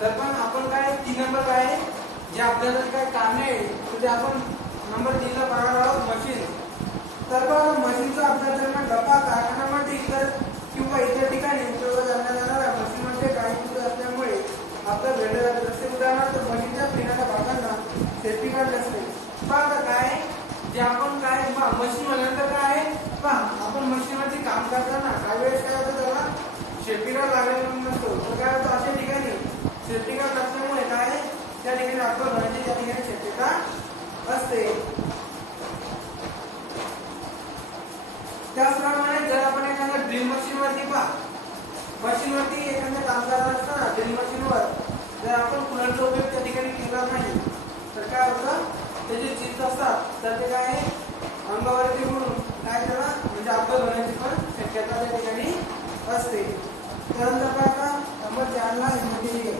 तर पण आपण काय 3 नंबर काय जे आपल्याला काय काम आहे ते आपण नंबर 3 ला बघणार आहोत मशीन. तर बघा मशीनचा अभ्यास करताना डबा कारखान्यामध्ये किंवा इतर ठिकाणी उपयोग करण्यात येणाऱ्या मशीन मध्ये काही त्रुटी असल्यामुळे आपलं भेटले जाते. जसे उदाहरणार्थ मशीनच्या पिण्याच्या भागांना सेफ्टी कार्ड नसते. बघा काय जे आपण काय मशीन म्हणल्यानंतर काय आहे आपण मशीनवरती काम करताना काही वेळेस काय होतं त्याला सेफ्टी कार्ड लागलेला नसतो. तर काय होतं अशा ठिकाणी सेफ्टी कार्ड नसल्यामुळे काय त्या ठिकाणी आपलं होण्याची त्या ठिकाणी शक्यता असते. त्याचप्रमाणे जर आपण एखाद्या ड्रिल मशीनवरती मशीनवरती एखाद्या काम करत असताना ड्रिल मशीनवर जर आपण कुलरचा उपयोग त्या ठिकाणी केला नाही तर काय होतं त्याचे चिप्स असतात तर ते काय अंगावरती म्हणून काय त्याला म्हणजे अपघात होण्याची पण शक्यता त्या ठिकाणी असते. त्यानंतर काय आता नंबर 4 ला मटेरियल.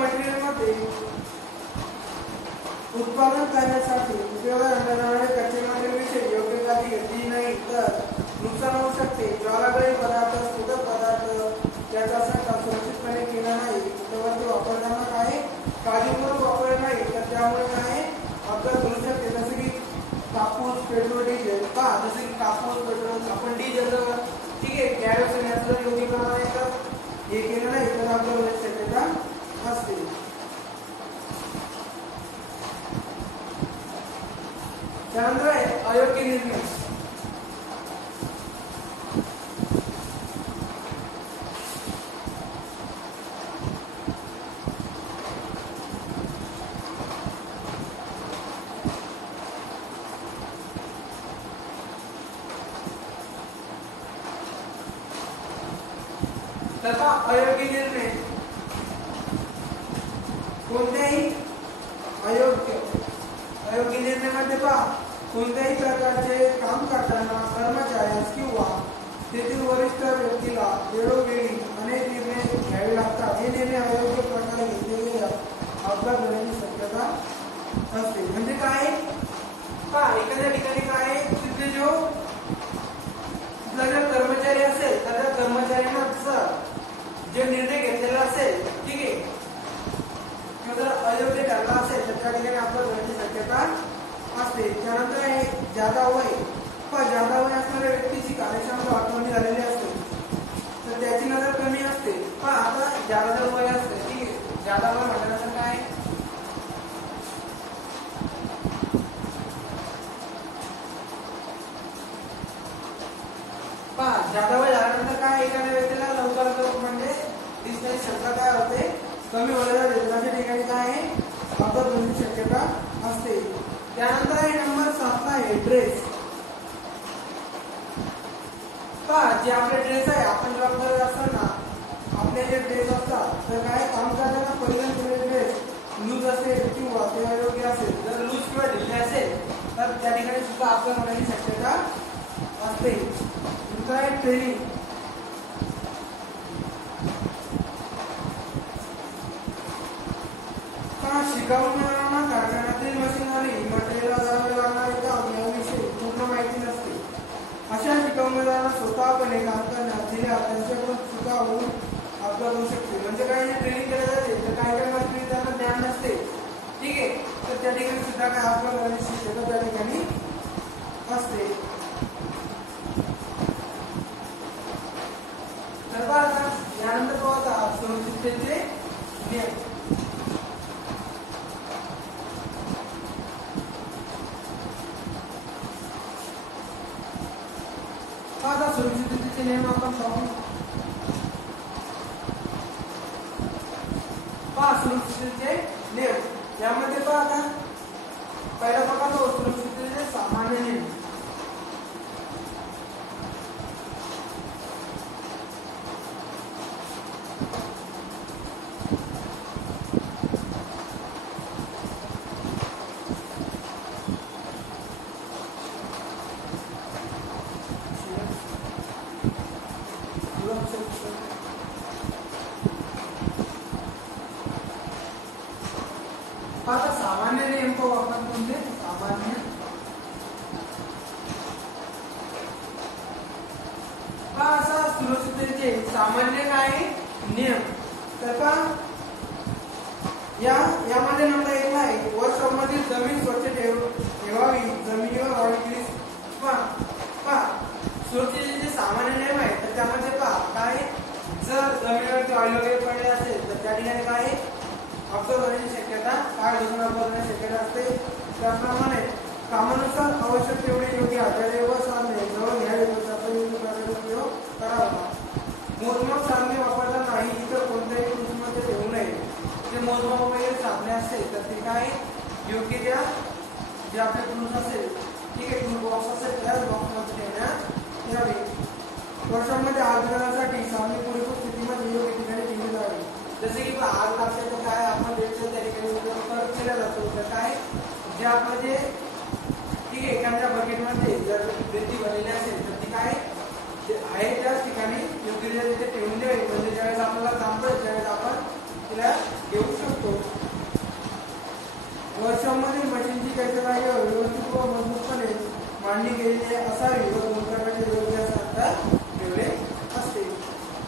मटेरियल मध्ये उत्पादन करण्यासाठी उपयोगात आणल्या जाणारे कच्चे माल विषयी योग्य काळजी घेतली नाही तर नुकसान होऊ शकते. ज्वालाग्रही पदार्थ स्फोटक पदार्थ याचा सुरक्षितपणे केला नाही त्यावरती वापरताना काय काळजीपूर्वक वापरले नाही तर त्यामुळे काय अपघात होऊ शकते. जसे की कापूस पेट्रोल डिझेल जसे की कापूस पेट्रोल आपण डिझेल ठीक आहे गॅस याचं योग्य प्रमाणे तर हे केलं नाही तर अपघात होण्याची शक्यता असते. त्यानंतर अयोग्य निर्णय. तथा अयोग्य निर्णय कोणत्याही अयोग्य निर्णयामध्ये कोणत्याही प्रकारचे काम करताना कर्मचाऱ्यास किंवा तेथील वरिष्ठ व्यक्तीला वेळोवेळी अनेक निर्णय घ्यावे लागतात. हे निर्णय अयोग्य प्रकारे घेतलेले अपघात होण्याची शक्यता असते. म्हणजे काय एखाद्या ठिकाणी काय तिथे जो कर्मचारी असेल तर त्या कर्मचाऱ्यांना जे निर्णय घेतलेला असेल ठीक आहे किंवा जर अयोग्य ठरला असेल तर त्या ठिकाणी अपघात होण्याची शक्यता असते. त्यानंतर आहे जादा वय असणाऱ्या व्यक्तीची कार्यक्षमता कमी झालेली असते तर त्याची नजर कमी असते. आता जादा वय असते ठीक आहे जादा वय म्हटल्यानंतर काय जादा वय झाल्यानंतर काय एखाद्या व्यक्तीला लवकर म्हणजे दिसण्याची क्षमता काय होते कमी होण्याच्या अशा ठिकाणी काय आहे अपघात होण्याची शक्यता असते. त्यानंतर आहे नंबर 7 ला आहे ड्रेस. जे आपले ड्रेस आहे आपण जॉब करत असताना आपले जे ड्रेस असतात तर काय काम करताना परिधान केलेले ड्रेस लूज असेल किंवा ते अयोग्य असेल जर लूज किंवा ढिले असेल तर त्या ठिकाणी सुद्धा अपघात होण्याची शक्यता असते. दुसरा आहे ट्रेनिंग. शिकवणाऱ्यांना कारखान्यातील मशिनरी मटेरियल करावे लागणारे काम याविषयी पूर्ण माहिती नसते. अशा शिकवणाऱ्यांना स्वतःपणे काम करण्यास दिल्या त्यांच्याकडून चुका होऊन अपघात होऊ शकते. म्हणजे काही ट्रेनिंग केले जाते तर काही मशिनरी त्यांना ज्ञान नसते ठीक आहे तर त्या ठिकाणी सुद्धा काय अपघात होण्याची शक्यता त्या ठिकाणी असते. तर आता यानंतर पाहता सुरक्षिततेचे नियम. आता सुरक्षिततेचे नियम आपण पाहू. सुरक्षिततेचे नियम यामध्ये आता पहिला प्रकार सुरक्षिततेचे सामान्य नियम. आता सामान्य नियम पाहू आपण कोणते सामान्य का असा सुरक्षिततेचे सामान्य काय नियम तर का यामध्ये नंबर 1 आहे वर्षामध्ये जमीन स्वच्छ ठेवावी जमिनीवर ऑइल सुरक्षिततेचे सामान्य नियम आहे तर त्यामध्ये काय जर जमिनीवरती ऑइल वगैरे पडले असेल तर त्या ठिकाणी काय अपघात होण्याची शक्यता काय होण्याची शक्यता असते त्याप्रमाणे कामानुसार आवश्यक तेवढे योग्य हत्यारे व साधने जवळ घ्यावे उपयोग करावा मोजमाप साधने वापरता नाही इतर कोणत्याही कृतीमध्ये ठेवू नये जे मोजमाप वगैरे साधने असेल तर ते काय योग्य त्या जे आपले टूल्स असेल ठीक आहे टूल बॉक्स असेल त्याच बॉक्समध्ये ठेवण्यात यावे वर्षांमध्ये आग लागण्यासाठी साधने पुरेपूर स्थितीमध्ये योग्य ठिकाणी ठेवली जावी जसे की आग लागते तर काय आपण त्या ठिकाणी उपयोग केला जातो तर काय जे आपण जे ठीक आहे एखाद्या बकेटमध्ये जर रेती भरलेली असेल तर ती काय आहे त्याच ठिकाणी योग्य तिथे ठेवून द्यावी म्हणजे ज्यावेळेस आपल्याला काम पडेल त्यावेळेस आपण तिला घेऊ शकतो वर्षांमध्ये मशीनची काही कार्य व्यवस्थित व मजबूतपणे मांडणी केलेली असावी व गुणधर्माचे योग्य अंतर ठेवले असते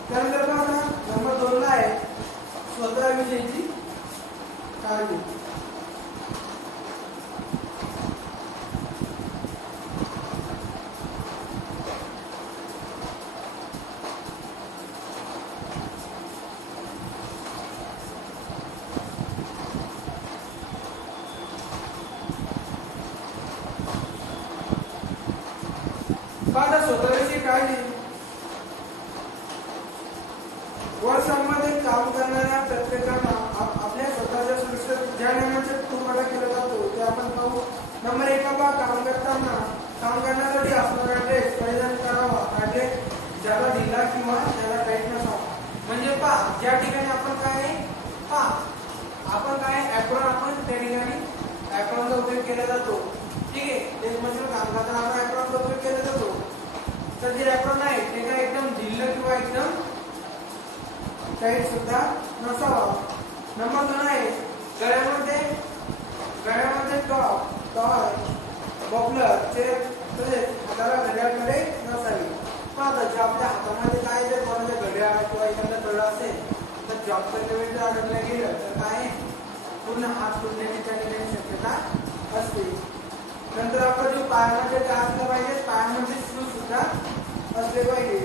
त्यानंतर बघा नंबर 2 ला आहे स्वतःविषयीची काळजी स्वतःची काळजी वर्षांमध्ये काम करणाऱ्या प्रत्येकाला आपल्या स्वतःच्या सुरक्षित ज्या नियमांचा तुटवडा केला जातो ते आपण पाहू नंबर 1 काम करण्यासाठी असणारा ड्रेस परिधान करावा ड्रेस ज्याला ढिला किंवा ज्याला टाईट नसावा म्हणजे ज्या ठिकाणी आपण काय ऍप्रॉन आपण त्या ठिकाणी ऍप्रॉनचा उपयोग केला जातो ठीक आहे ते म्हणजे काम करताना आपण ऍप्रॉनचा उपयोग केला जातो तर जे ऍप्रॉन आहे ते काय एकदम ढिल्लं किंवा एकदम टाईट सुद्धा नसावा नंबर 2 आहे गळ्यामध्ये टॉय बॉपलर चेन तसेच हाताला घड्याळकडे नसावी जे आपल्या हातामध्ये काय जर कोणाच्या घड्याळ किंवा एखादा तळ असेल तर जॉब करते वेळी जर अडकलं गेलं तर काय पूर्ण हात फुटण्याची त्या ठिकाणी शक्यता असते नंतर आपण जो पायामध्ये काय असलं पाहिजे पायामध्ये शूज सुद्धा असले पाहिजे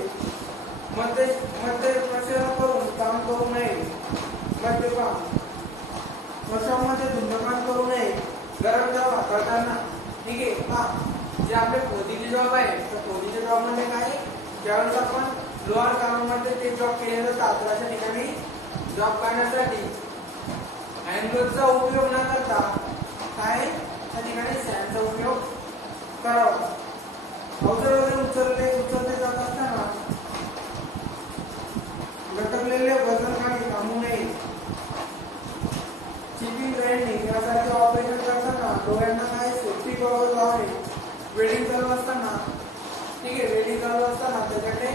मध्य प्रचर करून काम करू नये मद्यपान वर्षांमध्ये धूम्रपान करू नये गरम जॉब वापरताना ठीक आहे जे आपले खोदीचे जॉब आहे तर खोदीच्या जॉब मध्ये काय ज्यावेळेस आपण लोअर कामामध्ये ते जॉब केले जातात तर अशा ठिकाणी जॉब करण्यासाठी हँडग्लोव्हचा उपयोग न करता काय त्या ठिकाणी सॅनचा उपयोग करावा अवजड वगैरे उचलले जात असताना लटकलेले वजन खाली थांबू नये चिपिंग ग्राइंडिंग यासारखे ऑपरेशन करताना डोळ्यांना काय सेफ्टी गॉगल लावावे वेल्डिंग चालू असताना ठीक आहे वेल्डिंग चालू असताना त्याच्याकडे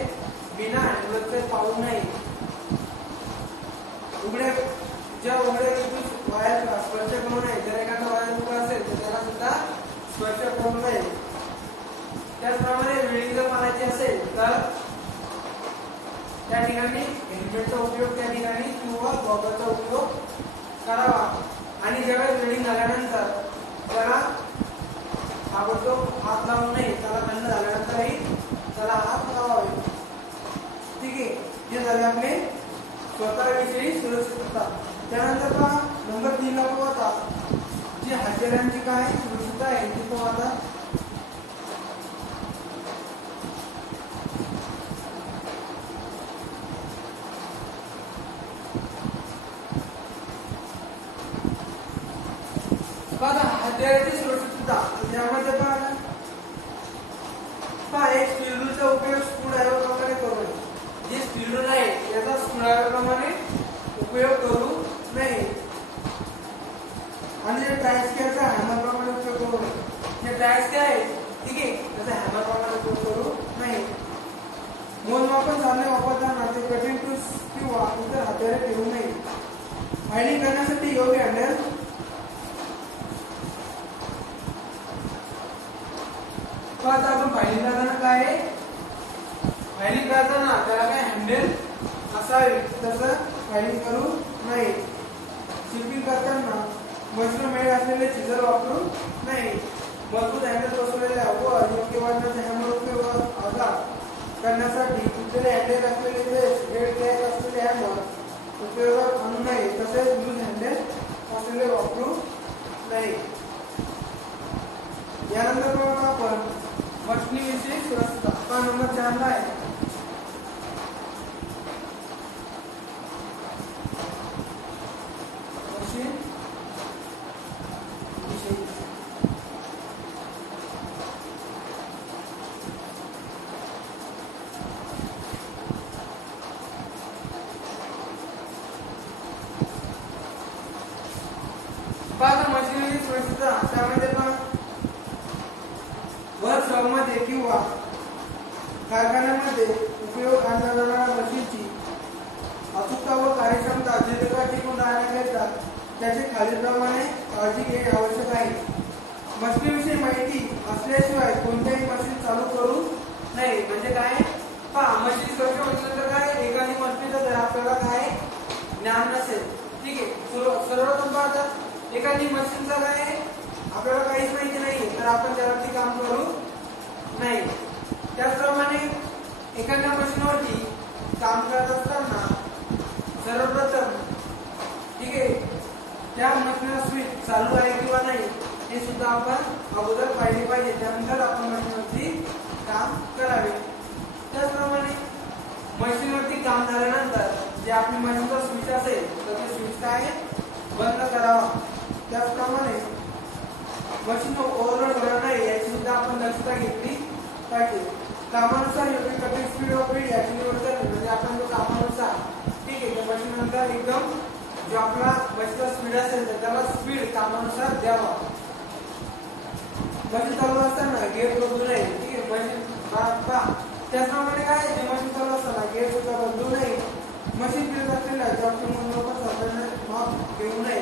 बिना हँडग्लोव्हचे पाहू नये उघडे वायर स्पर्श करू नये जर एखादा वायर उघडा असेल तर त्याला सुद्धा स्पर्श करू नये त्याचप्रमाणे वेल्डिंग जर करायची असेल तर त्या ठिकाणी हेल्मेटचा उपयोग त्या ठिकाणी किंवा गॉगलचा उपयोग करावा आणि ज्यावेळेस वेल्डिंग झाल्यानंतर त्याला ताबडतोब हात लावू नये त्याला थंड झाल्यानंतरही त्याला हात लावावे ठीक आहे हे झाले आपले स्वतःविषयी सुरक्षितता त्यानंतर नंबर 3 ला होता जी हत्यारांची काय सुरक्षितता आहे ती तो आता हत्याराची सुरक्षितता यामध्ये एक स्टील रूलचा उपयोग स्क्रूड्रायव्हर प्रमाणे करू नये जे स्टील रूल आहे याचा स्क्रूड्रायव्हर प्रमाणे उपयोग करू नये आणि जे ट्रायस्केलचा हॅमर प्रमाणे उपयोग करू नये जे ट्रायस्के आहे ठीक आहे त्याचा हॅमर प्रमाणे उपयोग करू नये मोजमापन साधने वापरताना ते कटिंग टूल्स किंवा इतर हत्यारे ठेवू नये फायलिंग करण्यासाठी योग्य हँडल तसं फायलिंग करू नये. शिपिंग करताना मशीन मेड असलेले चिजर वापरू नये. मजबूत हँडल बसवलेल्या व योग्य वजनाचे हॅमर उपयोग आघात करण्यासाठी तुटलेले हँडल असलेले हेड क्रॅक असलेले हॅमर उपयोगात आणू नये. तसेच लूज हँडल असलेले वापरू नये. यानंतर बघा आपण मशीनीविषयी सुरक्षितता नंबर 4 ला आहे. मशीनरी सुरक्षितता त्यामध्ये पण वर्कशॉपमध्ये किंवा कारखान्यामध्ये उपयोग आणल्या जाणाऱ्या मशीनची अचूकता व कार्यक्षमता दीर्घकाळ टिकून राहण्याकरिता त्याची खालीलप्रमाणे काळजी घेणे आवश्यक आहे. मशीनविषयी माहिती असल्याशिवाय कोणत्याही मशीन चालू करू नये. म्हणजे काय पहा मशीन सुरक्षा म्हटलं तर काय एखादी मशीनचं जर आपल्याला काय ज्ञान नसेल ठीक आहे सर्वप्रथम पाहता एखादी मशीनचा काय आपल्याला काहीच माहिती नाही तर आपण त्यावरती काम करू नाही. त्याचप्रमाणे एखाद्या मशीनवरती काम करत असताना सर्वप्रथम ठीक आहे त्या मशीनला स्विच चालू आहे किंवा नाही हे सुद्धा आपण अगोदर पाहिले पाहिजे. त्यानंतर आपण मशीनवरती काम करावे. त्याचप्रमाणे मशीनवरती काम झाल्यानंतर जे आपली मशीनचा स्विच असेल तर ते स्विच काय बंद करावा. त्याचप्रमाणे मशीन ओव्हरलोड होणार नाही याची सुद्धा आपण दक्षता घेतली पाहिजे. कामानुसार योग्य कटिंग स्पीड ऑफ बीड याची निवड करणे म्हणजे आपण जो कामानुसार ठीक आहे त्या मशीन नंतर एकदम जो आपला मशीनचा स्पीड असेल तर त्याला स्पीड कामानुसार द्यावा. मशीन चालू असताना गेअर बदलू नये ठीक आहे मशीन त्याचप्रमाणे काय जे मशीन चालू असताना गेअर सुद्धा बदलू नये. मशीन फिरत असलेल्या जॉबचे मूल्यमापन माप घेऊ नये.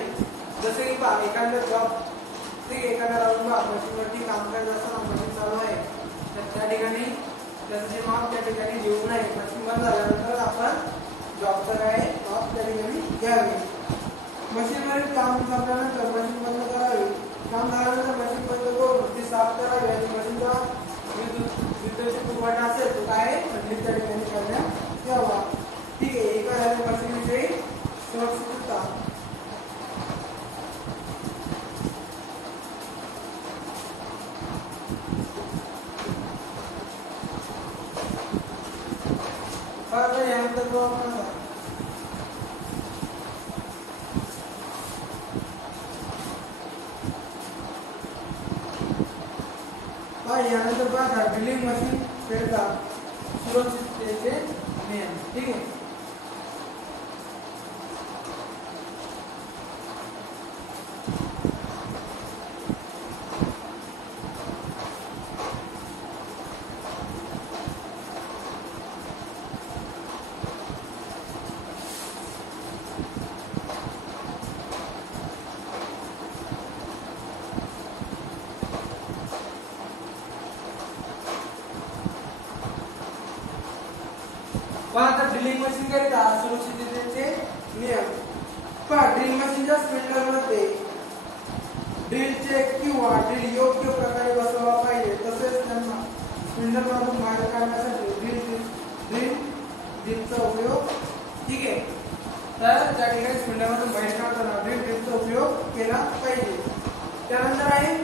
जसे की पहा एखादा जॉब ठीक एखादा राऊंड मशीनवरती काम करत असताना मशीन चालू आहे तर त्या ठिकाणी त्याचं जे माप त्या ठिकाणी घेऊ नये. मशीन बंद झाल्यानंतर आपण जॉबचं काय माप त्या ठिकाणी घ्यावे. मशीनवरील काम संपल्यानंतर मशीन बंद करावी. काम झाल्यानंतर मशीन बंद करून ती साफ करावी आणि मशीनचा विद्युत पुरवठा असेल तो काय खंडित त्या ठिकाणी करण्यात यावा. ठीक आहे एका मशीनविषयी सुरक्षितता. यानंतर यानंतर बघा ड्रिलिंग मशीन करिता सुरक्षिततेचे नियम ठीक आहे. आता ड्रिलिंग मशीन करिता सुरक्षिततेचे नियम. पहा ड्रिल मशीनच्या स्पिंडलमध्ये ड्रिल चेक किंवा ड्रिल योग्य प्रकारे बसवला पाहिजे. तसेच त्यांना स्पिंडलमधून बाहेर काढण्यासाठी ड्रिलचा उपयोग ठीक आहे तर त्या ठिकाणी स्पिंडलमधून बाहेर काढताना ड्रिलचा उपयोग केला पाहिजे. त्यानंतर आहे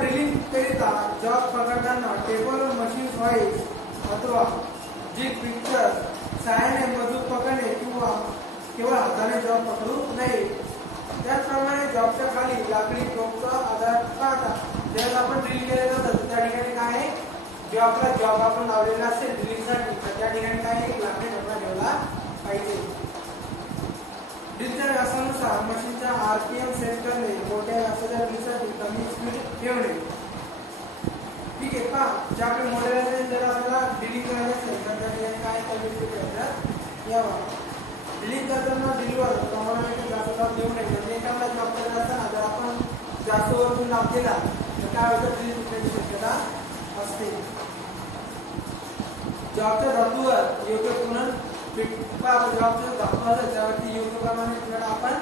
ड्रिलिंग करिता जॉब पकडताना टेबल मशीन व्हाईस अथवा जी पिक्चर साहाय्याने मजबूत पकडणे किंवा केवळ हाताने जॉब पकडू नये. त्याचप्रमाणे जॉबच्या खाली लाकडी टोकचा आधार पाहता ज्यावेळेस आपण ड्रिल केलं जातं त्या ठिकाणी काय आहे जो आपला जॉब आपण लावलेला असेल ड्रिलसाठी तर त्या ठिकाणी काय एक लाकडी टोका ठेवला पाहिजे. ड्रिलच्या व्यासानुसार मशीनचा आरपीएम सेट करणे. मोठ्या व्यासाच्या ड्रिलसाठी कमी स्पीड ठेवणे ठीक आहे. पहा जे आपले मॉडेल असेल जर आपल्याला ड्रिलिंग करायचं असेल तर त्या ठिकाणी काय कमी स्पीड ठेवण्यात यावा. ड्रिलिंग करताना ड्रिलवर प्रमाणात जास्त दाब देऊ नये. म्हणजे एखादा जॉब करत असताना जर आपण जास्त वरून दाब दिला तर काय होतं ड्रिल तुटण्याची शक्यता असते. जॉबच्या धातूवर योग्य पुनर् जॉब दाखवलं त्यावरती योग्य प्रमाणे आपल्याला आपण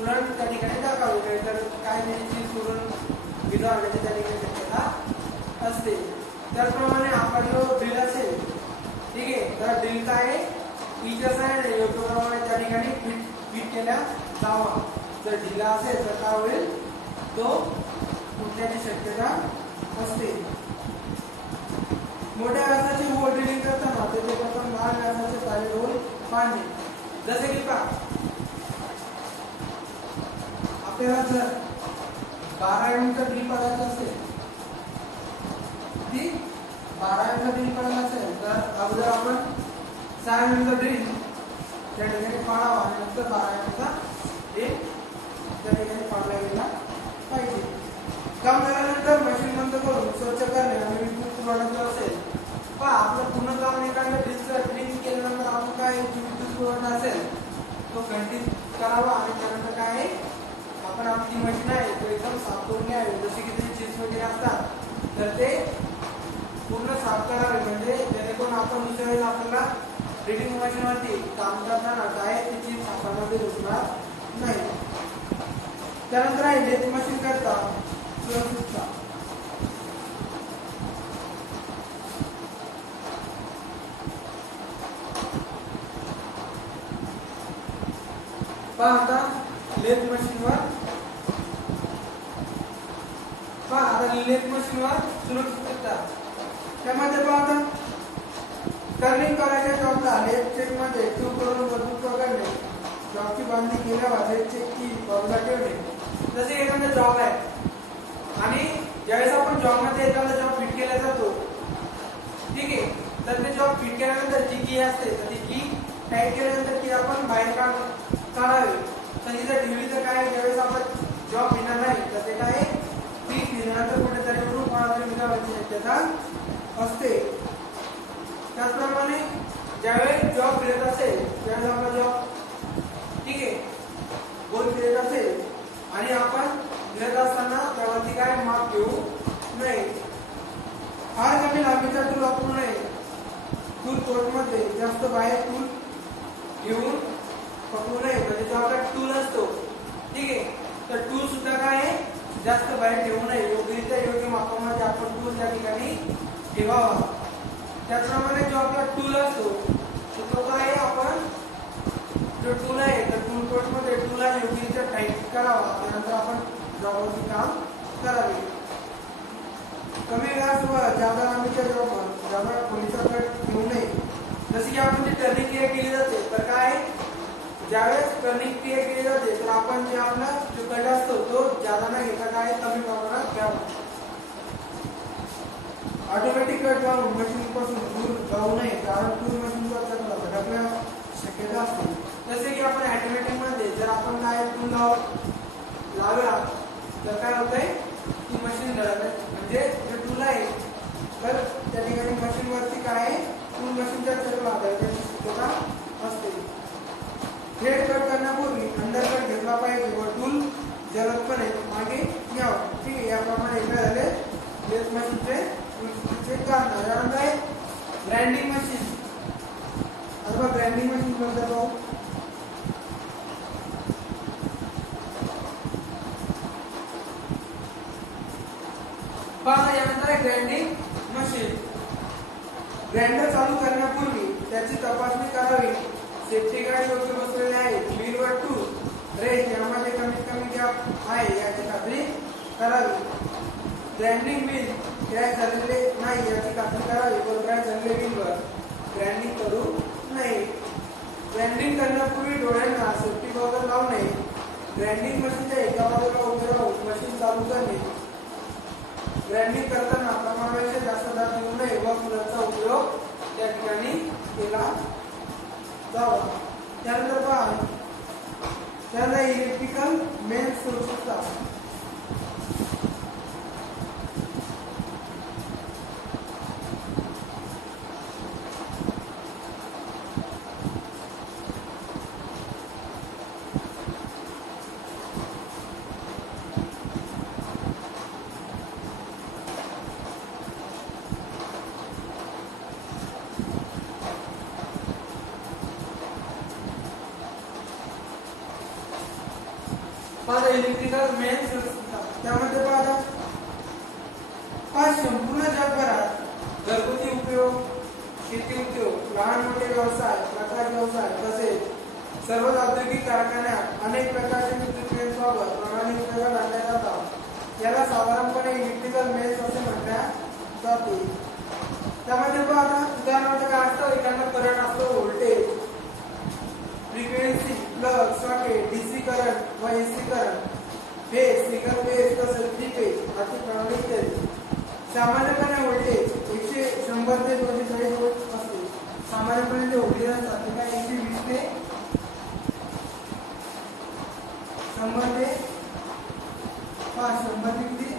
उलट त्या ठिकाणी दाखवावे तर काय नाही सोडून विधानाची त्या ठिकाणी शक्यता असते. त्याचप्रमाणे आपण जो ड्रिल असेल ठीक आहे तर ड्रिल काय आहे टीचर्स आहे योग्य प्रमाणे त्या ठिकाणी फिट केल्या जावा. जर ढिला असेल तर काय होईल तो तुटण्याची शक्यता असते. मोठ्या व्यासाची होल ड्रिलिंग करताना तेथे प्रथम लहान व्यासाचे सारे होल पाडणे. जसे की पहा आपल्याला जर 12 mm चा ड्रिल पडायचा असेल ती 12 mm चा ड्रिल पडायचा असेल तर अगोदर आपण 6 mm चा ड्रिल त्या ठिकाणी पाडावा आणि नंतर 12 mm चा ड्रिल त्या ठिकाणी पाडला गेला पाहिजे. काम झाल्यानंतर मशीन बंद करून स्वच्छ करणे आणि विद्युत पुरवठा असेल पहा आपलं पूर्ण काम एखाद्या ड्रिल केल्यानंतर आपण काय विद्युत पुरवठा असेल तो खंडित करावा आणि त्यानंतर काय आपण आपली मशीन आहे तो एकदम साफ करून घ्यावी. जसे की त्याची चिप्स वगैरे असतात तर ते पूर्ण साफ करावे म्हणजे जेणेकरून आपण दुसऱ्या वेळेस आपल्याला ड्रिलिंग मशीनवरती काम करताना काय ती चिप्स हातामध्ये घुसणार नाही. त्यानंतर आहे लेथ मशीन करता सुरक्षितता. पहा आता लेथ मशीनवर सुरक्षितता त्यामध्ये पहा आता टर्निंग करायच्या जॉबला लेथ चेक मध्ये ट्यूब करून मजबूत पकडणे जॉबची बांधणी केल्यावर लेथ चेकची बाजूला ठेवणे. जसे एखादा जॉब आहे आणि ज्यावेळेस आपण जॉब मध्ये एखादा जॉब फिट केला जातो ठीक आहे तर ते जॉब फिट केल्यानंतर जी की असते तर ती की टाईट केल्यानंतर की आपण बाहेर काढावे. तर जर ठेवली तर काय ज्यावेळेस आपण जॉब घेणार नाही तर ते काय ती घेण्यानंतर कुठेतरी उडून मिळवायची शक्यता असते. त्याचप्रमाणे ज्यावेळेस जॉब फिरत असेल त्यावेळेस आपला जॉब ठीक आहे गोल फिरत असेल आणि आपण फिरत असताना त्यावरती काय माप घेऊ नये. फार कमी लांबीचा टूल वापरू नये. टूल कोर्टमध्ये जास्त बाहेर टूल घेऊन पकडू नये म्हणजे जो आपला टूल असतो ठीक आहे तर टूल सुद्धा काय आहे जास्त बाहेर ठेवू नये. योग्यरित्या योग्य मापामध्ये आपण टूल त्या ठिकाणी ठेवावा. त्याचप्रमाणे जो आपला टूल असतो तो काय आपण जो टूल आहे तर टूल कोर्टमध्ये टूलला योग्यरित्या टाईट करावा त्यानंतर आपण जॉबवरती काम करावे. कमी व्यास व जादा लांबीच्या जॉबवर जादा खोलीचा कट घेऊ नये. जसे की आपण जी टर्निंग क्रिया केली जाते तर काय ज्यावेळेस टर्निंग क्रिया केली जाते तर आपण जे आपला जो कट असतो तो जादा न घेता काय कमी प्रमाणात घ्यावा. ऑटोमॅटिक कट लावून मशीन पासून दूर जाऊ नये कारण टूल मशीनचा भटकण्याची शक्यता असते. जसे की आपण ऑटोमॅटिक मध्ये जर आपण काय टूल लावला तर काय होतंय ती मशीन म्हणजे जे टूल आहे तर त्या ठिकाणी मशीन वरती काय टूल मशीनच्या चक्र त्याची शक्यता असते. थ्रेड कट करण्यापूर्वी अंडर कट घेतला पाहिजे व टूल जलदपणे मागे घ्यावा. ठीक आहे याप्रमाणे काय झाले लेथ मशीनचे कारण. त्यानंतर आहे ग्राइंडिंग मशीन. आता ग्राइंडिंग मशीन बद्दल पाहू. यानंतर आहे ग्राइंडिंग मशीन. ग्राइंडर चालू करण्यापूर्वी त्याची तपासणी करावी. सेफ्टी गार्ड योग्य बसलेले आहे. व्हील व टूल रेंज यामध्ये कमीत कमी गॅप आहे याची खात्री करावी. ग्राइंडिंग व्हील क्रॅश झालेले नाही याची खात्री करावी व क्रॅश झालेले व्हीलवर ग्राइंडिंग करू नये. ग्राइंडिंग करण्यापूर्वी डोळ्यांना सेफ्टी गॉगल लावणे. ग्राइंडिंग मशीनच्या एका बाजूला उभे राहून मशीन चालू करणे. ग्राइंडिंग करताना प्रमाणापेक्षा जास्त दाब देऊ नये व फुलांचा उपयोग त्या ठिकाणी केला जावा. त्यानंतर पहा त्याला इलेक्ट्रिकल मेन सुरक्षितता. पाहता इलेक्ट्रिकल मेन्स त्यामध्ये पाहता संपूर्ण जगभरात घरगुती उपयोग, शेती उद्योग, लहान मोठे व्यवसाय, प्रकाश व्यवसाय तसेच सर्व औद्योगिक कारखान्यात अनेक प्रकारचे विद्युत मेन्सबाबत प्रणाली उपयोगात आणल्या जातात. याला साधारणपणे इलेक्ट्रिकल मेन्स असे म्हटले जाते. त्यामध्ये पाहता उदाहरणार्थ काय असतं, एखादा करंट असतो, voltage, frequency, plug, socket, DC current व AC current, phase, single phase तसेच थ्री फेज अशी प्रणाली इत्यादी. सामान्यपणे व्होल्टेज 100 ते 240 व्होल्ट असते. सामान्यपणे जे व्होल्टेज असतात ते काय 120 ते 100 ते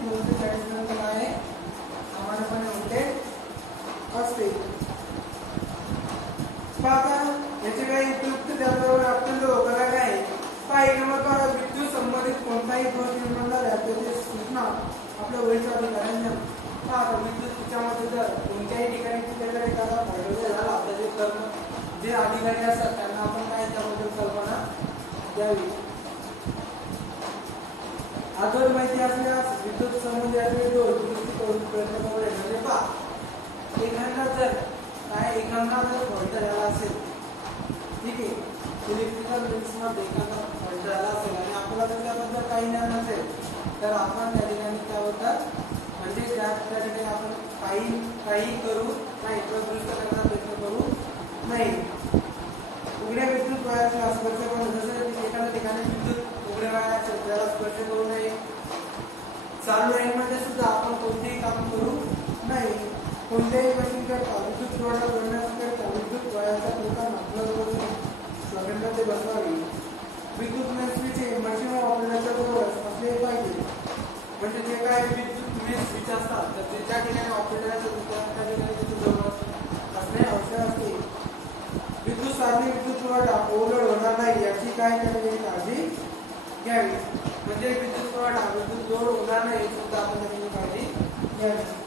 240 पर्यंत आहे सामान्यपणे व्होल्टेज असते. पाहता याचे काही उपयुक्त त्याबरोबर अत्यंत धोकादायक आहे. काही नंबर विद्युत संबंधित कोणताही दोष निर्माण झाला त्याची सूचना आपल्या वरिष्ठ अधिकाऱ्यांना. पाहता विद्युत तिच्यामध्ये जर कोणत्याही ठिकाणी तिच्याकडे एखादा फायदा झाला त्याचे जे अधिकारी असतात त्यांना आपण काय त्याबद्दल कल्पना द्यावी. अजून माहिती असल्यास विद्युत संबंधी दुरुस्ती करून प्रयत्न करू. म्हणजे पहा एखादा जर फॉल्ट झाला असेल, ठीक आहे, इलेक्ट्रिकल मेन्समध्ये एखादा फॉल्ट झाला असेल आणि आपल्याला त्याबद्दल काही ज्ञान नसेल तर आपण त्या ठिकाणी त्याबद्दल म्हणजे त्या ठिकाणी आपण काही करू नाही, दुरुस्त करण्याचा प्रयत्न करू नाही. उघड्या विद्युत वायरला स्पर्श करू, जसं एखाद्या ठिकाणी विद्युत उघड्या वायर असेल त्याला स्पर्श करू नये. चालू लाईनमध्ये सुद्धा आपण कोणतेही काम करू नाही. कोणत्याही मशीन करता विद्युत जोडला जोडण्याकरता विद्युत वायरचा प्रकार आपल्याबरोबर सगळ्यांमध्ये बसवावी. विद्युत मेन्सचे मशीन वापरण्याच्या जवळ असले पाहिजे. म्हणजे जे काय विद्युत मेन्स स्विच असतात तर ते ज्या ठिकाणी ऑपरेटर असतात त्या ठिकाणी तिथे जवळ असणे आवश्यक असते. विद्युत साधने विद्युत पुरवठा ओव्हरलोड होणार नाही याची काय करावी, काळजी घ्यावी. म्हणजे विद्युत पुरवठा विद्युत लोड होणार नाही याची सुद्धा आपण काळजी घ्यावी.